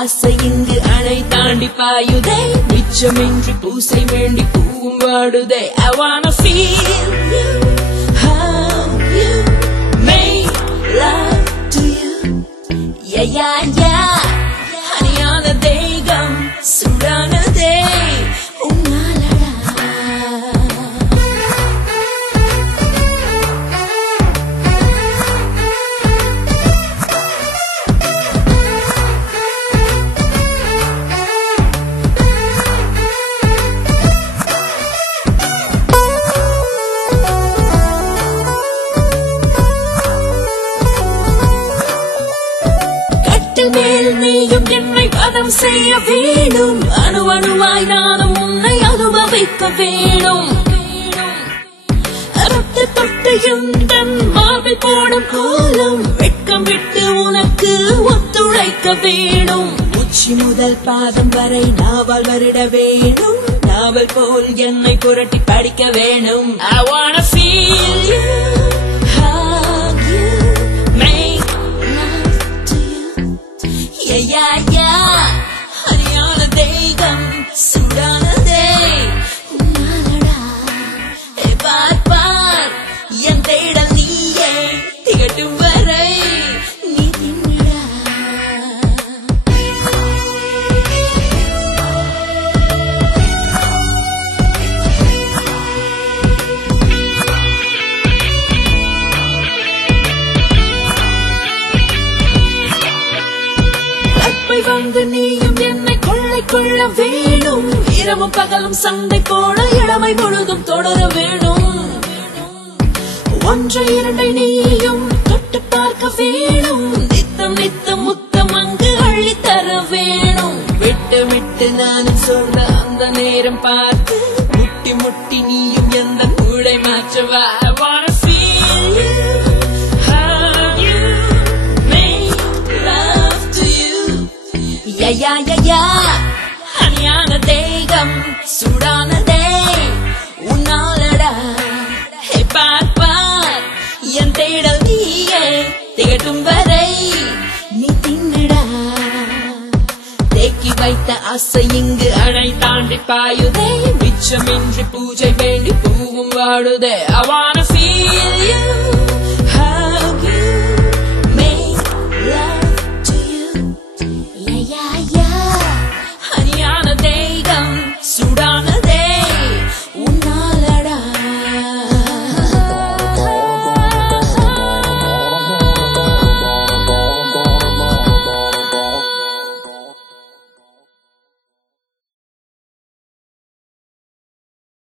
ஆசை இங்கு அணை தாண்டி பாயுதே நிச்சமின்றி பூசை வேண்டி பூவும் வாடுதே. I wanna feel you, how you make love to you. Yeah, yeah, yeah. ஹனியான தேகம் சுடானதே உன்னாலடா. தியானம் செய்ய வேணும் அணு அணுவாய் நானும் உன்னை அனுபவிக்க வேணும் ரத்த தொட்டு எந்தன் மார்பில் போடும் கோலம் வெட்கம் விட்டு உனக்கு ஒத்துழைக்க வேணும் உச்சி முதல் பாதம் வரை நாவல் வருட வேணும் நாவல் போல் என்னை புரட்டி படிக்க வேணும் I wanna feel you hug you make love to you yeah yeah yeah Haryana தேகம் சுடானதே உன்னாலடா ஏ பார் பார் என் தேடல் நீயே திகட்டும் வரை நீ தின்னடா வந்து நீயும் என்னை கொள்ளை கொள்ள வேணும் இரவும் பகலும் சண்டை போட இளமை முழுதும் தொடர வேணும் ஒன்றை இரண்டை நீயும் தொட்டு பார்க்க வேணும் நித்தம் நித்தம் முத்தம் அங்கு அள்ளி தர வேணும் விட்டு விட்டு நானும் சொல்ல அந்த நேரம் பார்த்து முட்டி முட்டி நீயும் எந்த மூளை மாற்றவா I wanna feel you yeah yeah yeah Haryana தேகம் சுடானதே உன்னாலடா ஹே பார் பார் என் தேடல் நீயே திகட்டும் வரை நீ தின்னடா தேக்கி வைத்த ஆசை இங்கு அணை தாண்டி பாயுதே மிச்சமின்றி பூஜை வேண்டி பூவும் வாடுதே I wanna feel you